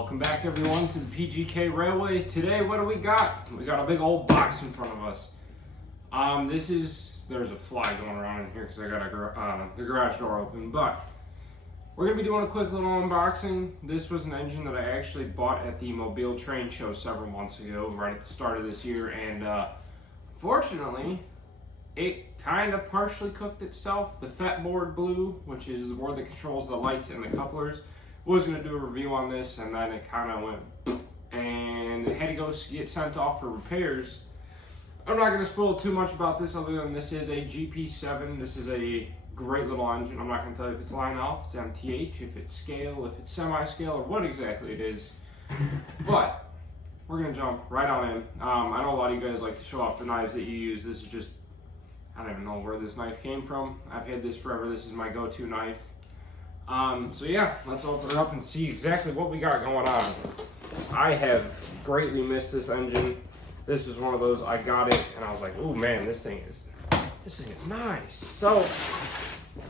Welcome back everyone to the Pgk.railway. Today what do we got? We got a big old box in front of us. There's a fly going around in here because I got the garage door open, but we're going to be doing a quick little unboxing. This was an engine that I actually bought at the Mobile Train Show several months ago, right at the start of this year, and fortunately it kind of partially cooked itself. The FET board blew, which is the board that controls the lights and the couplers. Was going to do a review on this, and then it kind of went and it had to go get sent off for repairs. I'm not going to spoil too much about this other than this is a GP7. This is a great little engine. I'm not going to tell you if it's line off, if it's MTH, if it's scale, if it's semi-scale, or what exactly it is. But we're going to jump right on in. I know a lot of you guys like to show off the knives that you use. This is just, I don't even know where this knife came from. I've had this forever. This is my go-to knife. So yeah, let's open it up and see exactly what we got going on. I have greatly missed this engine. This is one of those, I got it and I was like, oh man, this thing is nice. So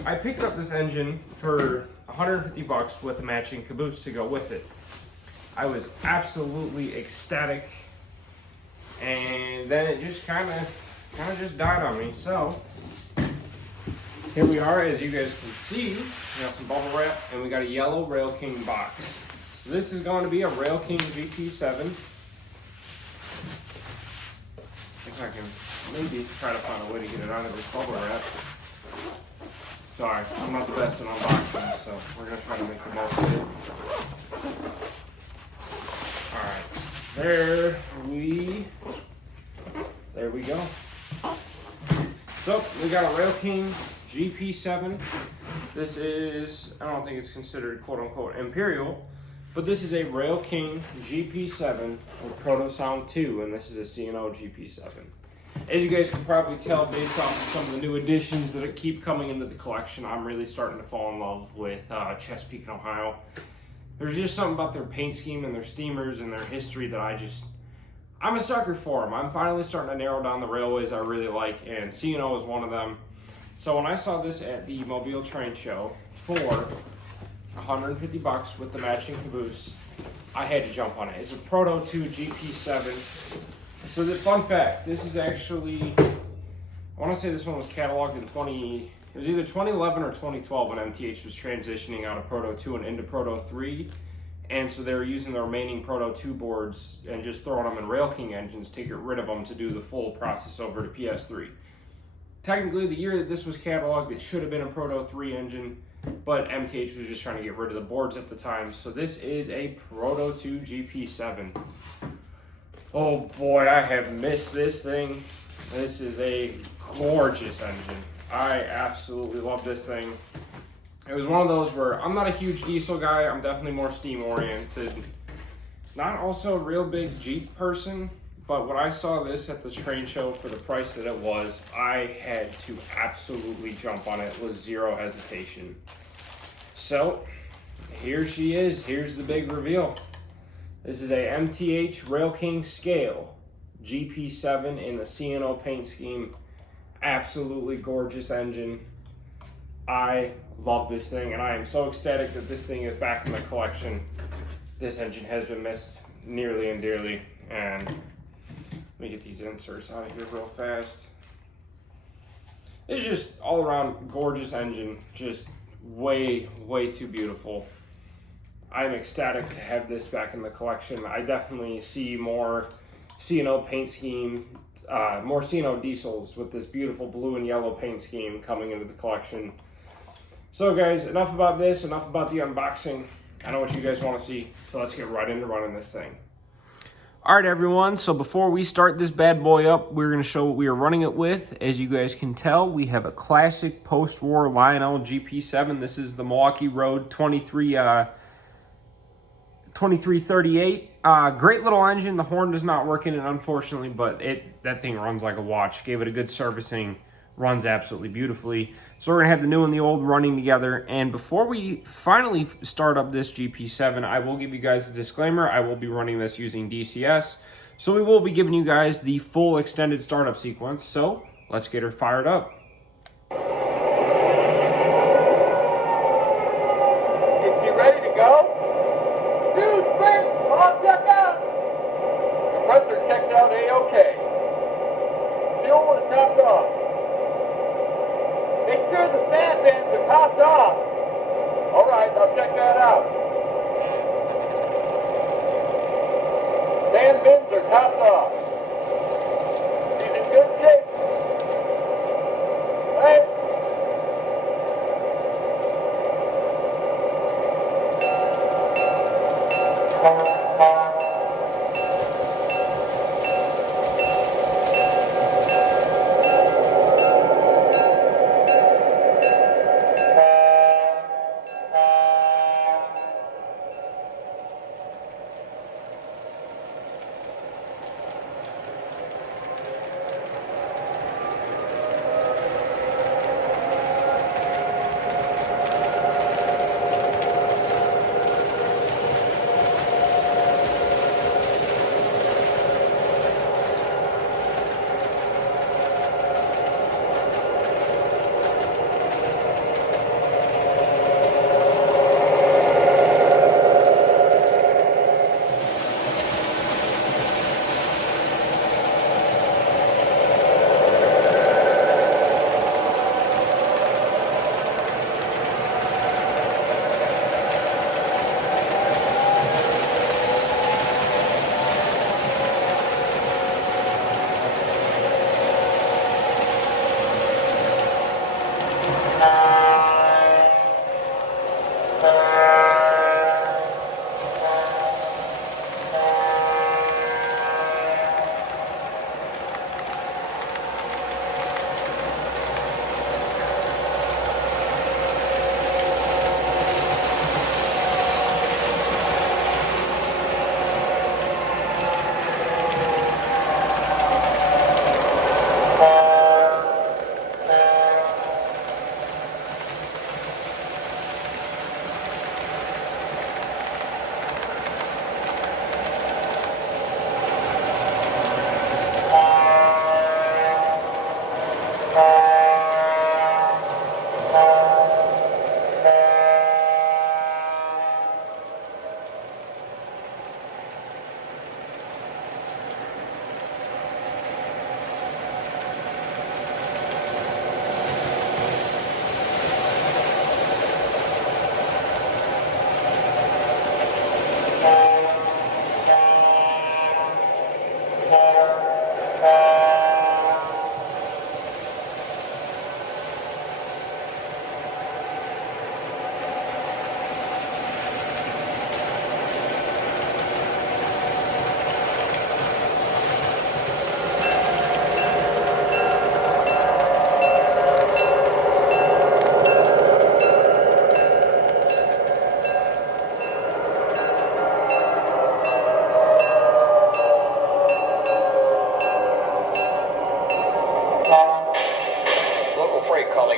I picked up this engine for 150 bucks with a matching caboose to go with it. I was absolutely ecstatic, and then it just kind of just died on me. So here we are, as you guys can see. We got some bubble wrap, and we got a yellow railking box. So this is going to be a railking GP7. I think I can maybe try to find a way to get it out of this bubble wrap. Sorry, I'm not the best at unboxing, so we're going to try to make the most of it. Alright, there we go. So we got a railking GP7. This is, I don't think it's considered quote-unquote Imperial, but this is a railking GP7 with Proto Sound 2, and this is a C&O GP7. As you guys can probably tell based off of some of the new additions that keep coming into the collection, I'm really starting to fall in love with Chesapeake and Ohio. There's just something about their paint scheme and their steamers and their history that I'm a sucker for them. I'm finally starting to narrow down the railways I really like, and C&O is one of them. So when I saw this at the Mobile Train Show for 150 bucks with the matching caboose, I had to jump on it. It's a Proto 2 GP7. So the fun fact, this is actually, I want to say this one was cataloged in it was either 2011 or 2012 when MTH was transitioning out of Proto 2 and into Proto 3. And so they were using the remaining Proto 2 boards and just throwing them in railking engines to get rid of them to do the full process over to PS3. Technically, the year that this was cataloged, it should have been a Proto 3 engine, but MTH was just trying to get rid of the boards at the time. So this is a Proto 2 GP7. Oh boy, I have missed this thing. This is a gorgeous engine. I absolutely love this thing. It was one of those where I'm not a huge diesel guy. I'm definitely more steam oriented. Not also a real big Jeep person. But when I saw this at the train show for the price that it was, I had to absolutely jump on it with zero hesitation. So, here she is. Here's the big reveal. This is a MTH railking scale GP7 in the C&O paint scheme. Absolutely gorgeous engine. I love this thing, and I am so ecstatic that this thing is back in the collection. This engine has been missed nearly and dearly, and let me get these inserts out of here real fast. It's just all around gorgeous engine, just way too beautiful. I'm ecstatic to have this back in the collection. I definitely see more C&O paint scheme, more C&O diesels with this beautiful blue and yellow paint scheme coming into the collection. So guys, enough about this, enough about the unboxing. I know what you guys want to see, so let's get right into running this thing. All right, everyone, so before we start this bad boy up, we're going to show what we are running it with. As you guys can tell, we have a classic post-war Lionel GP7. This is the Milwaukee Road 2338. Great little engine. The horn does not work in it, unfortunately, but that thing runs like a watch. Gave it a good servicing. Runs absolutely beautifully. So we're going to have the new and the old running together. And before we finally start up this GP7, I will give you guys a disclaimer. I will be running this using DCS. So we will be giving you guys the full extended startup sequence. So let's get her fired up. You ready to go? 2, 3. All check out. Compressor checked out A-OK. Fuel is topped off. Make sure the stand bins are topped off. All right, I'll check that out. Stand bins are topped off. She's in good shape. Thanks.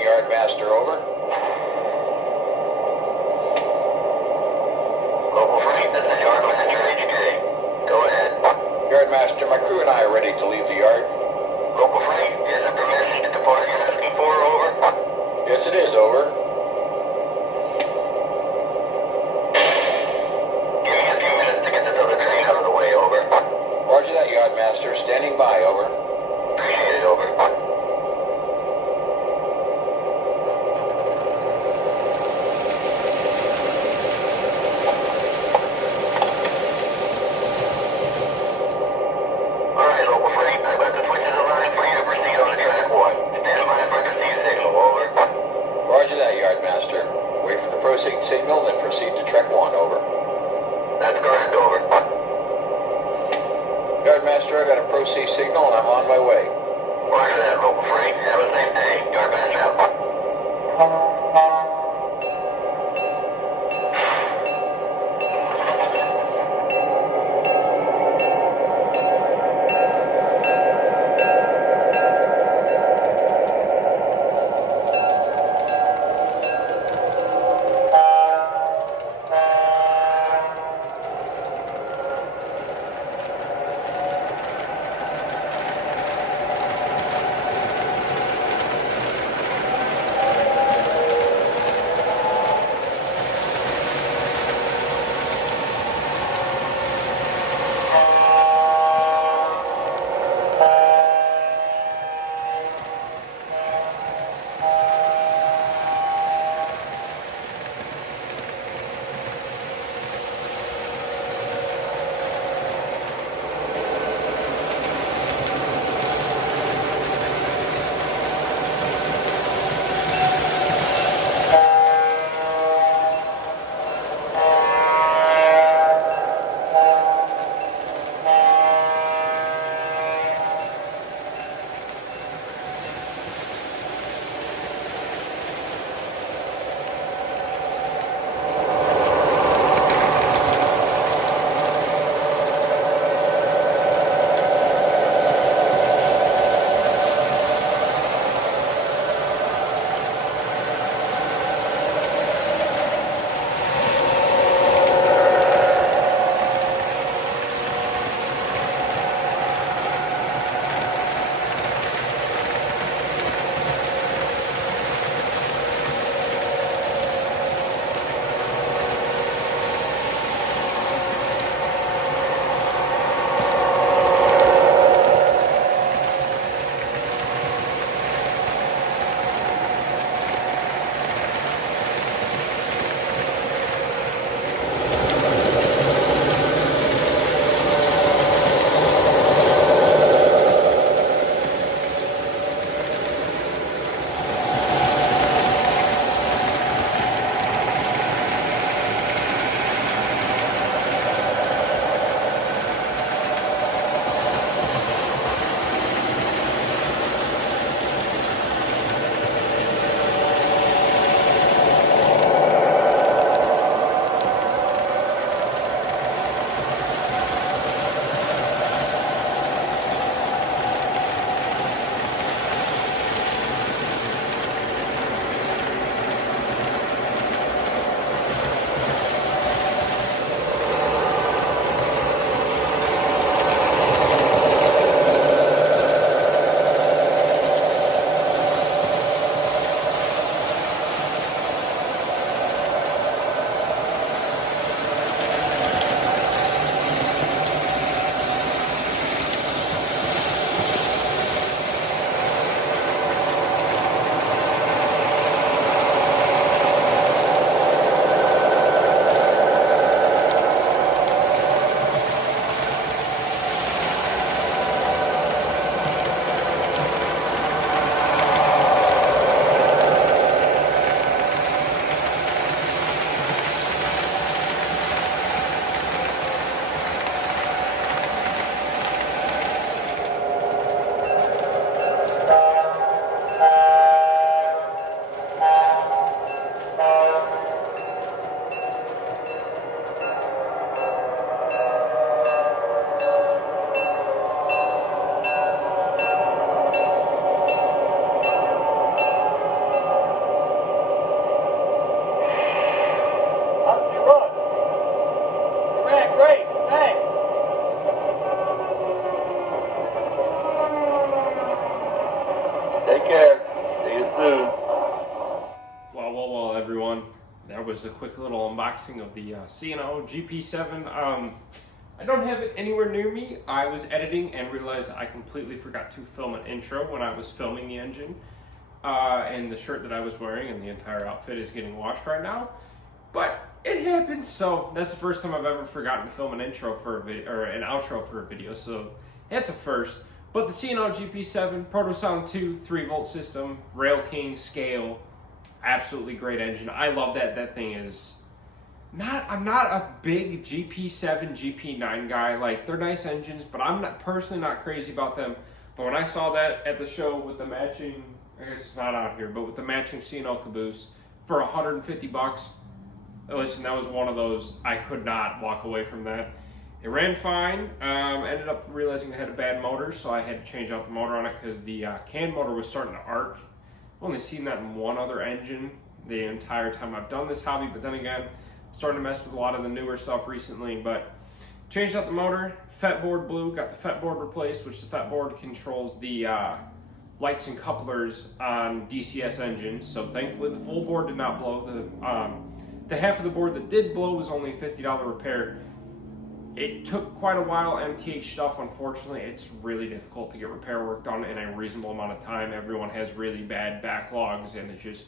Yardmaster, over. Local Freight, this is Yardmaster HK. Go ahead. Yardmaster, my crew and I are ready to leave the yard. Local Freight, is it permission to depart you're asking for, over? Yes, it is, over. Give me a few minutes to get this other train out of the way, over. Roger that, Yardmaster. Standing by, over. Appreciate it, over. Alright, Local Freight, I've got the switches aligned for you to proceed on to track 1. Stand by for the C signal, over. Roger that, Yardmaster. Wait for the proceed signal, then proceed to track 1, over. That's correct, over. Yardmaster, I got a proceed signal and I'm on my way. Roger that, Local Freight. Have a safe day. Yardmaster out. was a quick little unboxing of the C&O GP7. I don't have it anywhere near me. I was editing and realized I completely forgot to film an intro when I was filming the engine. And the shirt that I was wearing and the entire outfit is getting washed right now. But it happens, so that's the first time I've ever forgotten to film an intro for a video, or an outro for a video, so that's a first. But the C&O GP7, Proto Sound 2, 3-volt system, railking, scale, absolutely great engine. I love that. That thing is I'm not a big GP7, GP9 guy. Like, they're nice engines, but I'm personally not crazy about them. But when I saw that at the show with the matching, I guess it's not out here, but with the matching C&O caboose for $150, listen, that was one of those, I could not walk away from that. It ran fine. Ended up realizing it had a bad motor, so I had to change out the motor on it because the can motor was starting to arc. I've only seen that in one other engine the entire time I've done this hobby, but then again, starting to mess with a lot of the newer stuff recently. But changed out the motor, fretboard blew, got the fretboard replaced, which the fretboard controls the lights and couplers on DCS engines. So thankfully the full board did not blow. The half of the board that did blow was only a $50 repair. It took quite a while. MTH stuff, unfortunately, it's really difficult to get repair work done in a reasonable amount of time. Everyone has really bad backlogs, and it's just,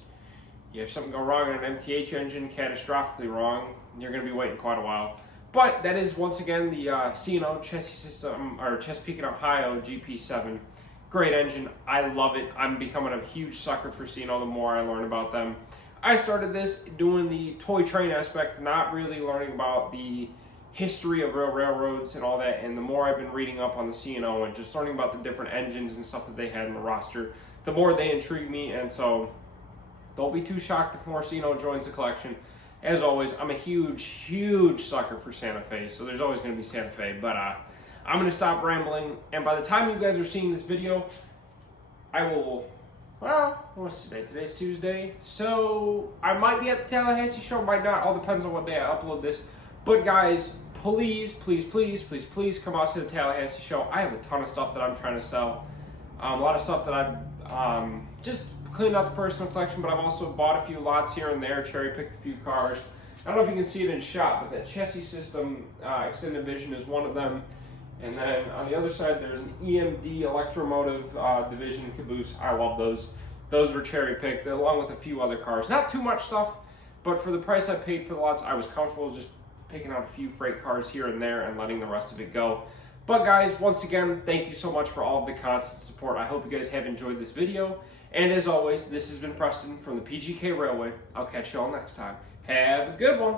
you have something go wrong on an MTH engine, catastrophically wrong, you're going to be waiting quite a while. But that is, once again, the C&O chassis system, or Chesapeake and Ohio GP7. Great engine. I love it. I'm becoming a huge sucker for C&O the more I learn about them. I started this doing the toy train aspect, not really learning about the history of railroads and all that, and the more I've been reading up on the C&O and just learning about the different engines and stuff that they had in the roster, the more they intrigue me. And so don't be too shocked if more C&O joins the collection. As always, I'm a huge sucker for Santa Fe, so there's always going to be Santa Fe. But I'm going to stop rambling, and by the time you guys are seeing this video, I will, well, what's today? Today's Tuesday, so I might be at the Tallahassee show, might not, all depends on what day I upload this. But guys, please come out to the Tallahassee show. I have a ton of stuff that I'm trying to sell. A lot of stuff that I've just cleaned out the personal collection, but I've also bought a few lots here and there, cherry-picked a few cars. I don't know if you can see it in shot, but that chassis system extended vision is one of them. And then on the other side, there's an EMD Locomotive division caboose. I love those. Those were cherry-picked, along with a few other cars. Not too much stuff, but for the price I paid for the lots, I was comfortable just picking out a few freight cars here and there and letting the rest of it go. But guys, once again, thank you so much for all of the constant support. I hope you guys have enjoyed this video. And as always, this has been Preston from the Pgk Railway. I'll catch you all next time. Have a good one.